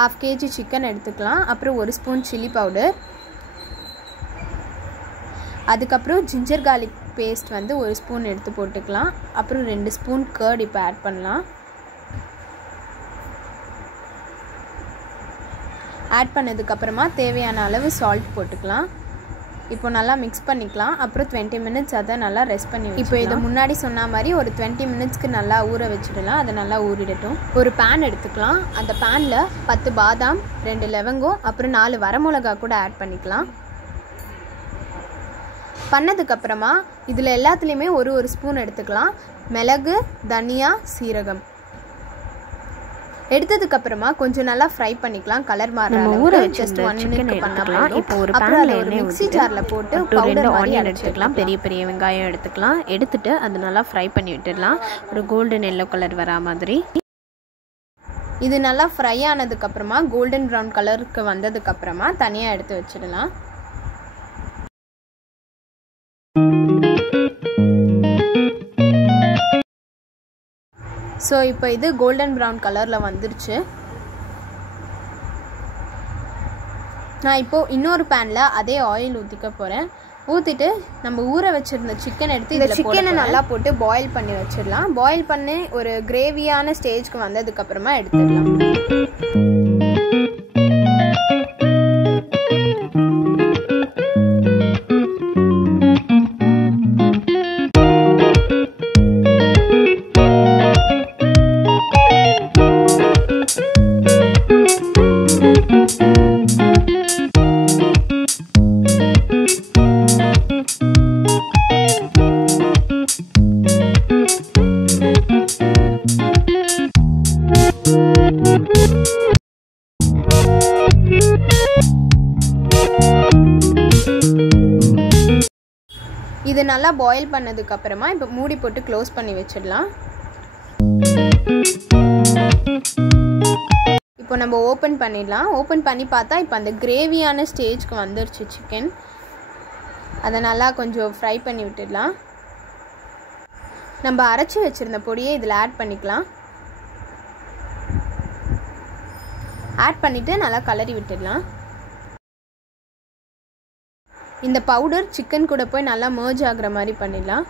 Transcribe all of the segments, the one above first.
1/2 kg chicken எடுத்துக்கலாம். அப்புறம் 1 spoon chilli powder, அதுக்கப்புறம் ஜிஞ்சர் கார்லிக் பேஸ்ட் வந்து 1 ஸ்பூன் எடுத்து போட்டுக்கலாம். அப்புறம் 2 ஸ்பூன் கர்ட் இப்போ ஆட் பண்ணலாம். ஆட் பண்ணதுக்கப்புறமா தேவையான அளவு சால்ட் போட்டுக்கலாம். இப்போ நல்லா மிக்ஸ் பண்ணிக்கலாம். அப்புறம் 20 மினிட்ஸ் அதை நல்லா ரெஸ்ட் பண்ணி இப்போ இதை முன்னாடி சொன்ன மாதிரி ஒரு 20 மினிட்ஸ்க்கு நல்லா ஊற வச்சிடலாம். அதை நல்லா ஊறிடட்டும். ஒரு பேன் எடுத்துக்கலாம். அந்த பேனில் 10 பாதாம், 2 லவங்கம், அப்புறம் 4 வரமிளகா கூட ஆட் பண்ணிக்கலாம். பண்ணதுக்கப்புறமா இதில் எல்லாத்துலேயுமே ஒரு ஸ்பூன் எடுத்துக்கலாம். மிளகு, தனியா, சீரகம் எடுத்ததுக்கப்புறமா கொஞ்சம் நல்லா ஃப்ரை பண்ணிக்கலாம். கலர் மாறுற ஜஸ்ட் 1 மினிட் பண்ணலாம். இப்போ ஒரு பேனில் எண்ணெய் மிக்ஸி ஜாரில் போட்டு பவுடர் ஆனியன் எடுத்துக்கலாம். பெரிய பெரிய வெங்காயம் எடுத்துக்கலாம். எடுத்துட்டு அது நல்லா ஃப்ரை பண்ணி விட்டுடலாம். ஒரு கோல்டன் எல்லோ கலர் வரா மாதிரி. இது நல்லா ஃப்ரை ஆனதுக்கப்புறமா கோல்டன் ப்ரௌன் கலருக்கு வந்ததுக்கப்புறமா தனியாக எடுத்து வச்சிடலாம். ஸோ இப்போ இது கோல்டன் ப்ரௌன் கலரில் வந்துருச்சு. நான் இப்போது இன்னொரு பேனில் அதே ஆயில் ஊற்றிக்க போகிறேன். ஊற்றிட்டு நம்ம ஊற வச்சுருந்த சிக்கன் எடுத்து இந்த சிக்கனை நல்லா போட்டு பாயில் பண்ணி வச்சிடலாம். பாயில் பண்ணி ஒரு கிரேவியான ஸ்டேஜ்க்கு வந்ததுக்கப்புறமா எடுத்துடலாம். இது நல்லா பாயில் பண்ணதுக்கப்புறமா இப்போ மூடி போட்டு க்ளோஸ் பண்ணி வச்சிடலாம். இப்போ நம்ம ஓப்பன் பண்ணிடலாம். ஓப்பன் பண்ணி பார்த்தா இப்போ அந்த கிரேவியான ஸ்டேஜ்க்கு வந்துருச்சு சிக்கன். அதை நல்லா கொஞ்சம் ஃப்ரை பண்ணி விட்டுடலாம். நம்ம அரைச்சி வச்சுருந்த பொடியை இதில் ஆட் பண்ணிக்கலாம். ஆட் பண்ணிவிட்டு நல்லா கலரி விட்டுடலாம். இந்த பவுடர் சிக்கன் கூட போய் நல்லா மர்ஜ் ஆகுற மாதிரி பண்ணிடலாம்.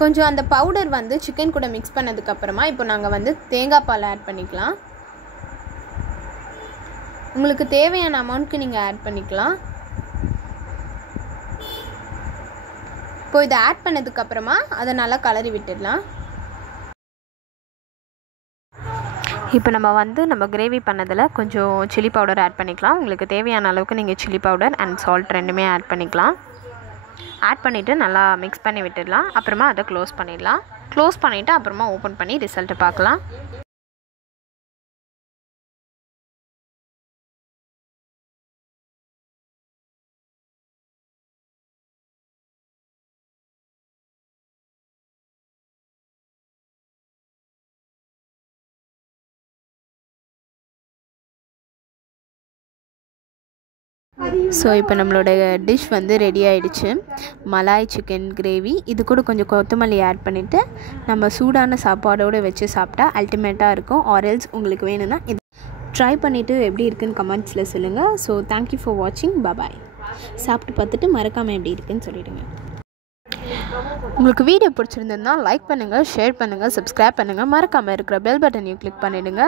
கொஞ்சம் அந்த பவுடர் வந்து சிக்கன் கூட மிக்ஸ் பண்ணதுக்கப்புறமா இப்போ நாங்கள் வந்து தேங்காய் பால் ஆட் பண்ணிக்கலாம். உங்களுக்கு தேவையான அமௌண்ட்க்கு நீங்கள் ஆட் பண்ணிக்கலாம். இப்போ இதை ஆட் பண்ணதுக்கப்புறமா அதை நல்லா கலரி விட்டுடலாம். இப்போ நம்ம கிரேவி பண்ணதில் கொஞ்சம் சில்லி பவுடர் ஆட் பண்ணிக்கலாம். உங்களுக்கு தேவையான அளவுக்கு நீங்கள் சில்லி பவுடர் அண்ட் சால்ட் ரெண்டுமே ஆட் பண்ணிக்கலாம். ஆட் பண்ணிவிட்டு நல்லா மிக்ஸ் பண்ணி விட்டுடலாம். அப்புறமா அதை க்ளோஸ் பண்ணிடலாம். க்ளோஸ் பண்ணிவிட்டு அப்புறமா ஓப்பன் பண்ணி ரிசல்ட்டை பார்க்கலாம். ஸோ இப்போ நம்மளோட டிஷ் வந்து ரெடி ஆகிடுச்சு. Malai chicken gravy. இது கூட கொஞ்சம் கொத்தமல்லி ஆட் பண்ணிவிட்டு நம்ம சூடான சாப்பாடோடு வச்சு சாப்பிட்டா அல்டிமேட்டாக இருக்கும். ஆரெல்ஸ் உங்களுக்கு வேணும்னா இது ட்ரை பண்ணிவிட்டு எப்படி இருக்குன்னு கமெண்ட்ஸில் சொல்லுங்கள். ஸோ தேங்க்யூ ஃபார் வாட்சிங். பாய். சாப்பிட்டு பார்த்துட்டு மறக்காமல் எப்படி இருக்குன்னு சொல்லிவிடுங்க. உங்களுக்கு வீடியோ பிடிச்சிருந்ததுன்னா லைக் பண்ணுங்கள், ஷேர் பண்ணுங்கள், சப்ஸ்கிரைப் பண்ணுங்கள். மறக்காமல் இருக்கிற பெல் பட்டனையும் கிளிக் பண்ணிவிடுங்க.